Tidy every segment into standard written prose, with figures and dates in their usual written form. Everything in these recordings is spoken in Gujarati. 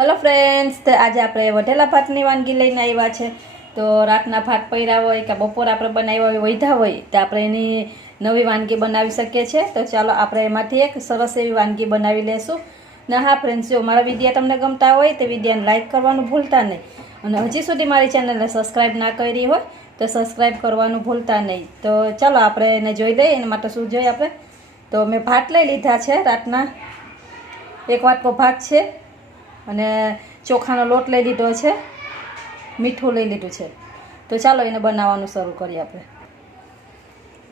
हेलो फ्रेंड्स, तो आज आप वढेला भातनी वानगी लईने आव्या छे। तो रातना भात पड्या होय के बपोर आपणे बनाव्या होय वध्या होय तो आपणे एनी नवी वानगी बनावी शकीए छे। तो चालो आपणे एमांथी एक सरस एवी वानगी बनावी लेशुं। ने हाँ फ्रेंड्स, जो मारा विडियो तमने गमता होय तो विडियोने लाइक करवानुं भूलता नहीं, अने हजी सुधी मारी चेनलने सब्सक्राइब ना करी होय तो सब्सक्राइब करवानुं भूलता नहीं। तो चालो आपणे एने जोई लईए। एना माटे शुं जोईए आपणे, तो मैं भात लई लीधा छे। रातना एक वाटको भात छे અને ચોખાનો લોટ લઈ લીધો છે, મીઠું લઈ લીધું છે। તો ચાલો એને બનાવવાનું શરૂ કરીએ આપણે।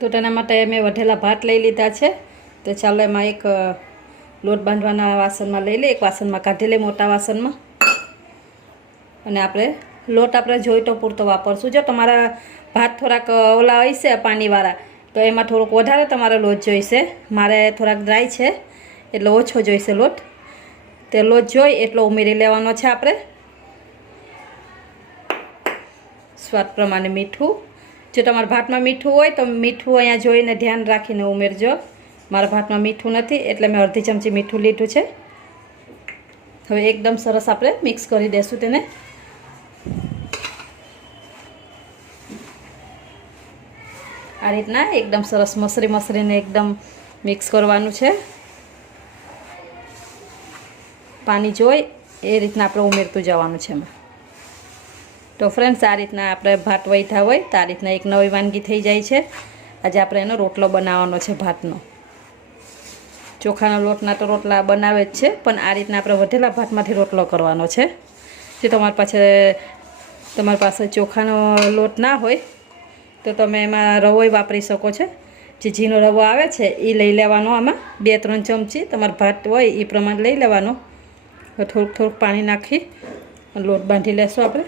તો તેના માટે મેં વઢેલા ભાત લઈ લીધા છે। તો ચાલો એમાં એક લોટ બાંધવાના વાસણમાં લઈ લઈએ, એક વાસણમાં કાઢી લઈએ, મોટા વાસણમાં। અને આપણે લોટ આપણે જોઈતો પૂરતો વાપરશું। જો તમારા ભાત થોડાક ઓલા હશે પાણીવાળા તો એમાં થોડુંક વધારે તમારે લોટ જોઈશે। મારે થોડાક ડ્રાય છે એટલે ઓછો જોઈશે લોટ। તે લોટ જોઈ એટલો ઉમેરી લેવાનો છે આપણે। સ્વાદ પ્રમાણે મીઠું, જો તમારા ભાતમાં મીઠું હોય તો મીઠું અહીંયા જોઈને ધ્યાન રાખીને ઉમેરજો। મારા ભાતમાં મીઠું નથી એટલે મેં અડધી ચમચી મીઠું લીધું છે। હવે એકદમ સરસ આપણે મિક્સ કરી દેશું તેને। આ રીતના એકદમ સરસ મસરીને એકદમ મિક્સ કરવાનું છે। पानी जोई ए रीतना आपणे उमेरतुं जवानुं छे। तो फ्रेंड्स, आ रीतना आपणे भात वहीथा होय तो आ रीतना एक नवी वानगी थई जाय छे। आज आपणे एनो रोटलो बनावવાનો छे भातनो। ચોખાના લોટના તો રોટલા બનાવે જ છે, પણ આ રીતના આપણે વધેલા ભાતમાંથી રોટલો કરવાનો છે। જો તમારી પાસે ચોખાનો લોટ ના હોય તો તમે એમાં રવોય વાપરી શકો છો। જે ઝીણો રવો આવે છે એ લઈ લેવાનો। આમાં 2-3 ચમચી તમારો ભાત હોય એ પ્રમાણે લઈ લેવાનો। થોડુંક પાણી નાખી લોટ બાંધી લેશું આપણે।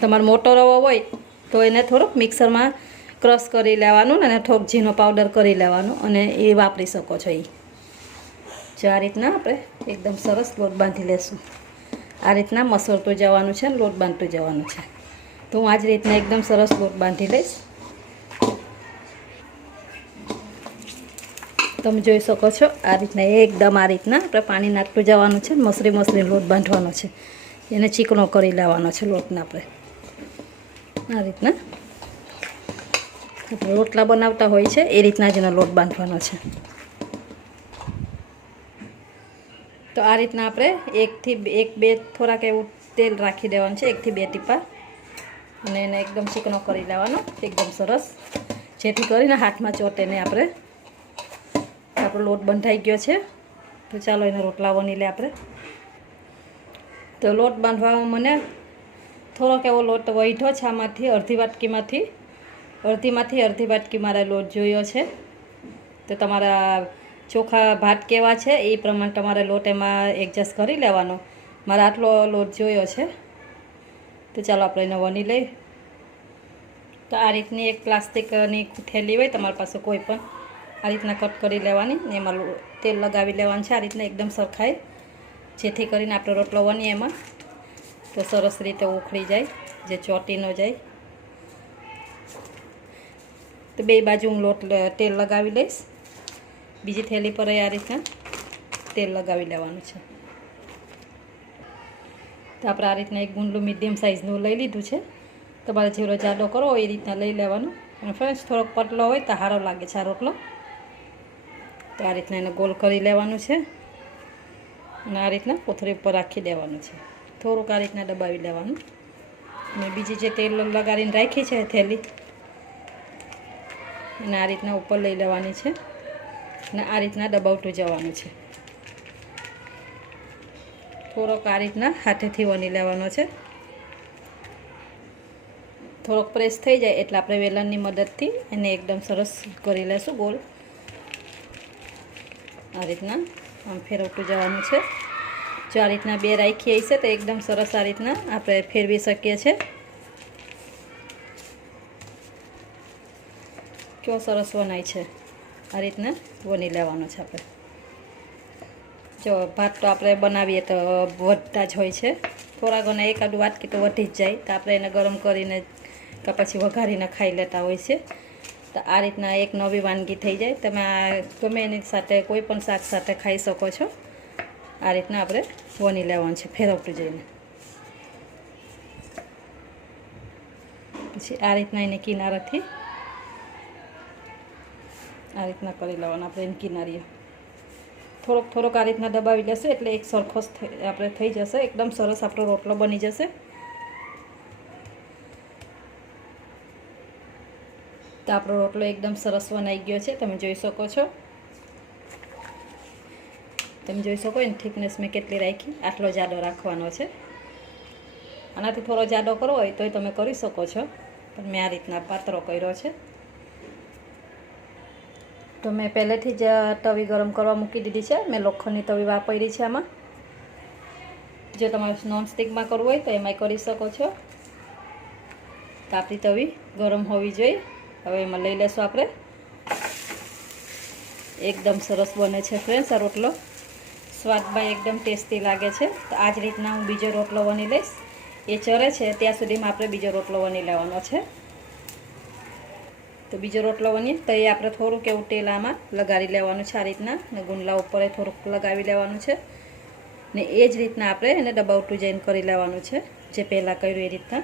તમારો મોટો રવો હોય તો એને થોડુંક મિક્સરમાં ક્રશ કરી લેવાનું અને થોડોક ઝીણો પાવડર કરી લેવાનો અને એ વાપરી શકો છો। એ જો આ રીતના આપણે એકદમ સરસ લોટ બાંધી લેશું। આ રીતના મસળતું જવાનું છે, લોટ બાંધતું જવાનું છે। તો હું આ જ રીતના એકદમ સરસ લોટ બાંધી લઈશ। તમે જોઈ શકો છો આ રીતના એકદમ આ રીતના આપણે પાણી નાખતું જવાનું છે। મસરી લોટ બાંધવાનો છે, એને ચીકણો કરી લેવાનો છે લોટને આપણે। આ રીતના આપણે રોટલા બનાવતા હોય છે એ રીતના જ એનો લોટ બાંધવાનો છે। તો આ રીતના આપણે 1-2 થોડાક એવું તેલ રાખી દેવાનું છે, 1 થી 2 ટીપા, અને એને એકદમ ચીકણો કરી લેવાનો એકદમ સરસ, જેથી કરીને હાથમાં ચોટે ને। આપણો લોટ બંધાઈ ગયો છે। તો ચાલો એને રોટલા વણી લે આપણે। તો લોટ બાંધવામાં મને થોડોક એવો લોટ વહીઠો છે, આમાંથી અડધી વાટકી મારે લોટ જોયો છે। તો તમારા ચોખા ભાત કેવા છે એ પ્રમાણે તમારે લોટ એમાં એડજસ્ટ કરી લેવાનો। મારે આટલો લોટ જોયો છે। તો ચાલો આપણે એને વણી લઈએ। તો આ રીતની એક પ્લાસ્ટિકની થેલી હોય તમારી પાસે કોઈ પણ, આ રીતના કટ કરી લેવાની ને એમાં તેલ લગાવી લેવાનું છે। આ રીતના એકદમ સરખાઈ, જેથી કરીને આપણે રોટલો વણીએ એમાં તો સરસ રીતે ઉખડી જાય, જે ચોટી ન જાય। તો બે બાજુ હું તેલ લગાવી લઈશ। બીજી થેલી પર આ રીતના તેલ લગાવી લેવાનું છે। તો આપણે આ રીતના એક ગુંડલું મીડિયમ સાઇઝનું લઈ લીધું છે। તમારે જેવડો જાડો કરો એ રીતના લઈ લેવાનું। અને ફ્રેન્ડ્સ, થોડોક પતલો હોય તો સારો લાગે છે આ રોટલો। તો આ રીતના એને ગોલ કરી લેવાનું છે અને આ રીતના કોથળી ઉપર રાખી દેવાનું છે। થોડુંક આ રીતના દબાવી લેવાનું અને બીજી જે તેલ લગાડીને રાખી છે થેલી અને આ રીતના ઉપર લઈ લેવાની છે અને આ રીતના દબાવતું જવાનું છે। થોડોક આ રીતના હાથેથી વણી લેવાનો છે। થોડોક પ્રેસ થઈ જાય એટલે આપણે વેલણની મદદથી એને એકદમ સરસ કરી લેશું ગોળ। આ રીતના આમ ફેરવતું જવાનું છે। જો આ રીતના બે રાખી હશે તો એકદમ સરસ આ રીતના આપણે ફેરવી શકીએ છીએ। કેવો સરસ વણાય છે, આ રીતના વણી લેવાનો છે આપણે। જો ભાત તો આપણે બનાવીએ તો વધતા જ હોય છે, થોડા ઘણા એકાદું વાટકી તો વધી જ જાય, તો આપણે એને ગરમ કરીને કે પછી વઘારીને ખાઈ લેતા હોય છે। તો આ રીતના એક નવી વાનગી થઈ જાય। તમે આ ગમે એની સાથે કોઈ પણ શાક સાથે ખાઈ શકો છો। આ રીતના આપણે વણી લેવાનું છે ફેરવતું જઈને. પછી આ રીતના એને કિનારાથી આ રીતના કરી લેવાનું આપણે એની કિનારીએ થોડોક આ રીતના દબાવી લેશે એટલે એક સરખો આપણે થઈ જશે. એકદમ સરસ આપણો રોટલો બની જશે. તો આપણો રોટલો એકદમ સરસ બનાવી ગયો છે. તમે જોઈ શકો છો. તમે જોઈ શકો એની થિકનેસ મેં કેટલી રાખી. આટલો જાડો રાખવાનો છે. આનાથી થોડો જાડો કરવો હોય તોય તમે કરી શકો છો, પણ મેં આ રીતના પાતળો કર્યો છે. તો મેં પહેલેથી જ તવી ગરમ કરવા મૂકી દીધી છે. મેં લોખંડની તવી વાપરી છે આમાં. જો તમારે નોનસ્ટિકમાં કરવું હોય તો એમાંય કરી શકો છો. તો આપણી તવી ગરમ હોવી જોઈએ. હવે એમાં લઈ લેશું આપણે. એકદમ સરસ બને છે ફ્રેન્ડ્સ આ રોટલો. સ્વાદમાં એકદમ ટેસ્ટી લાગે છે. તો આ જ રીતના હું બીજો રોટલો વણી લઈશ. એ ચરે છે ત્યાં સુધીમાં આપણે બીજો રોટલો વણી લેવાનો છે. તો બીજો રોટલો વણીએ તો એ આપણે થોડુંક એવું તેલ આમાં લગાડી લેવાનું છે આ રીતના, ને ગુંદલા ઉપર થોડુંક લગાવી લેવાનું છે. ને એ જ રીતના આપણે એને દબાવતું જઈને કરી લેવાનું છે, જે પહેલાં કર્યું એ રીતના.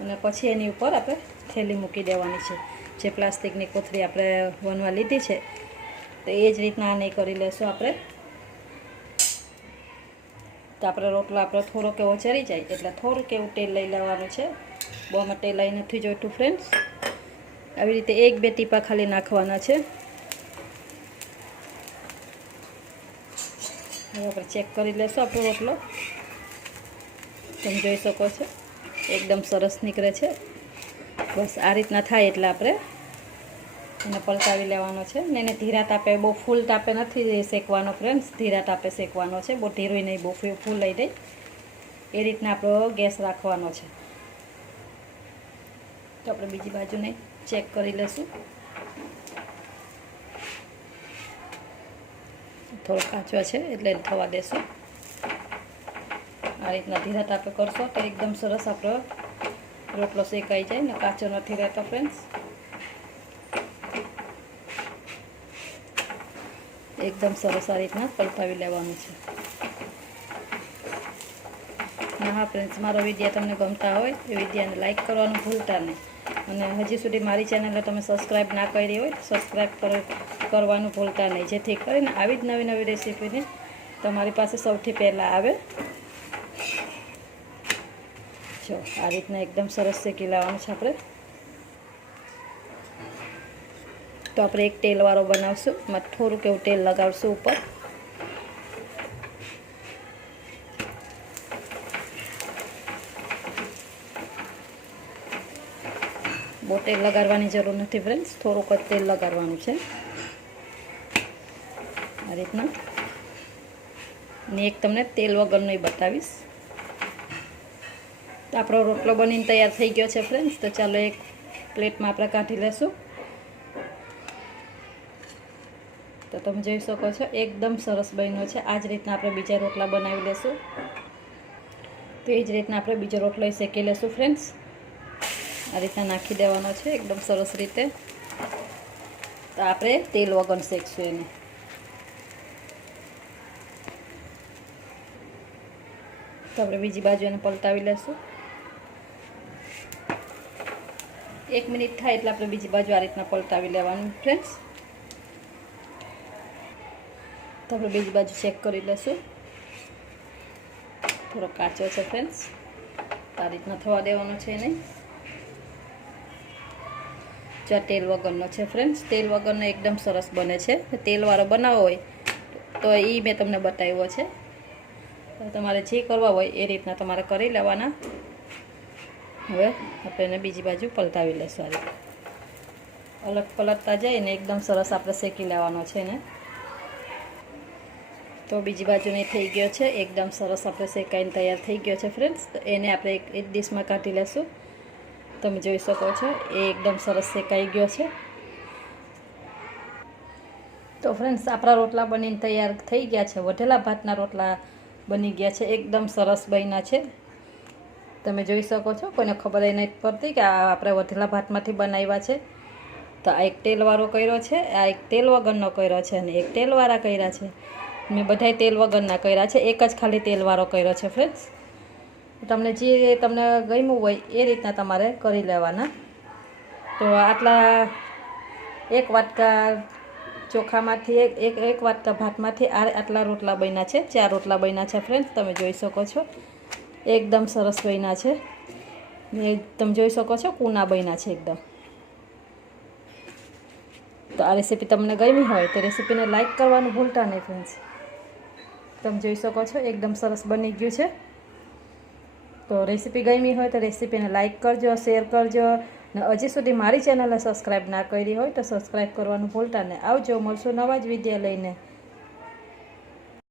અને પછી એની ઉપર આપણે થેલી મૂકી દેવાની છે. જે પ્લાસ્ટિકની કોથળી આપણે વણવા લીધી છે તો એ જ રીતના આ નહીં કરી લેશું આપણે. તો આપણે રોટલો આપણો થોડોક એવો ચરી જાય એટલે થોડુંક એવું તેલ લઈ લેવાનું છે. બહુ આમાં તેલ લઈ નથી જોઈતું ફ્રેન્ડ્સ. આવી રીતે 1-2 ટીપા ખાલી નાખવાના છે. હવે આપણે ચેક કરી લેશું આપણો રોટલો. તમે જોઈ શકો છો એકદમ સરસ નીકળે છે. બસ આ રીતના થાય એટલે આપણે એને પલટાવી લેવાનો છે. ને એને ધીરા તાપે, બહુ ફૂલ તાપે નથી શેકવાનો ફ્રેન્ડ્સ. ધીરા તાપે શેકવાનો છે. બહુ ધીરું નહીં, બહુ ફૂલ લઈ દઈ એ રીતના આપણો ગેસ રાખવાનો છે. તો આપણે બીજી બાજુને ચેક કરી લઈશું. થોડો કાચો છે એટલે થવા દેશું. આ રીતના ધીરા તાપે કરશો તો એકદમ સરસ આપણો રોટલો શેકાઈ જાય ને કાચો નથી રહેતો ફ્રેન્ડ્સ. એકદમ સરસ આ રીતના પલટાવી લેવાનું છે. હા ફ્રેન્ડ્સ, મારો વિડીયો તમને ગમતા હોય એ વિડીયોને લાઈક કરવાનું ભૂલતા નહીં. અને હજી સુધી મારી ચેનલને તમે સબસ્ક્રાઈબ ના કરી હોય તો સબસ્ક્રાઈબ કરવાનું ભૂલતા નહીં, જેથી કરીને આવી જ નવી નવી રેસીપીને તમારી પાસે સૌથી પહેલાં આવે. જો આ રીતના એકદમ સરસ શેકી લેવાનું છે આપણે. તો આપણે એક તેલવાળો બનાવશું. એમાં થોડુંક એવું તેલ લગાવશું ઉપર. બહુ તેલ લગાડવાની જરૂર નથી ફ્રેન્ડ્સ, થોડુંક જ તેલ લગાડવાનું છે આ રીતના. ને એક તમને તેલ વગરનો બતાવીશ. તો આપણો રોટલો બનીને તૈયાર થઈ ગયો છે ફ્રેન્ડ્સ. તો ચાલો એક પ્લેટમાં આપણે કાઢી લેશું. તો તમે જોઈ શકો છો એકદમ સરસ બન્યો છે. આ જ રીતના આપણે બીજા રોટલા બનાવી લેશું. તો એ જ રીતના આપણે બીજો રોટલો શેકી લેશું ફ્રેન્ડ્સ. આ રીતના નાખી દેવાનો છે એકદમ સરસ રીતે. તો આપણે તેલ વગર શેકશું એને. તો આપણે બીજી બાજુ એને પલટાવી લેશું. 1 મિનિટ થાય એટલે આપણે બીજી બાજુ આ રીતના પલટાવી લેવાનું ફ્રેન્ડ્સ. તો આપણે બીજી બાજુ ચેક કરી લેશું. થોડો કાચો છે ફ્રેન્ડ્સ, આ રીતના થવા દેવાનો છે એને. જો તેલ વગરનો છે ફ્રેન્ડ્સ. તેલ વગરનો એકદમ સરસ બને છે. તેલવાળો બનાવવો હોય તો એ મેં તમને બતાવ્યો છે. તમારે જે કરવા હોય એ રીતના તમારે કરી લેવાના. હવે આપણે એને બીજી બાજુ પલટાવી લઈશું. આ રીતે અલગ પલટતા જઈને એકદમ સરસ આપણે શેકી લેવાનો છે એને. તો બીજી બાજુની થઈ ગયો છે એકદમ સરસ આપણે શેકાઈને તૈયાર થઈ ગયો છે ફ્રેન્ડ્સ. તો એને આપણે એક ડીશમાં કાઢી લેશું. તમે જોઈ શકો છો એ એકદમ સરસ શેકાઈ ગયો છે. તો ફ્રેન્ડ્સ આપણા રોટલા બનીને તૈયાર થઈ ગયા છે. વઢેલા ભાતના રોટલા બની ગયા છે, એકદમ સરસ બન્યા છે. તમે જોઈ શકો છો. કોઈને ખબર નથી પડતી કે આ આપણે વઢેલા ભાતમાંથી બનાવ્યા છે. તો આ એક તેલવાળો કર્યો છે, આ એક તેલ વગરનો કર્યો છે, અને એક તેલવાળા કર્યા છે. મેં બધાય તેલ વગરના કર્યા છે, એક જ ખાલી તેલવાળો કર્યો છે ફ્રેન્ડ્સ. તમને જે તમને ગમ્યું હોય એ રીતના તમારે કરી લેવાના. તો આટલા એક વાટકા ચોખામાંથી એક વાટકા ભાતમાંથી આટલા રોટલા બન્યા છે, 4 રોટલા બન્યા છે ફ્રેન્ડ્સ. તમે જોઈ શકો છો એકદમ સરસ બન્યા છે. તમે જોઈ શકો છો કૂના બન્યા છે એકદમ. તો આ રેસીપી તમને ગમી હોય તો રેસીપીને લાઈક કરવાનું ભૂલતા નહીં ફ્રેન્ડ્સ. તમે જોઈ શકો છો એકદમ સરસ બની ગયું છે. તો રેસીપી ગમી હોય તો રેસીપીને લાઈક કરજો, શેર કરજો, ને હજી સુધી મારી ચેનલને સબસ્ક્રાઈબ ના કરી હોય તો સબસ્ક્રાઈબ કરવાનું ભૂલતા નહીં. આવજો, મળશું નવા જ વિડીયો લઈને.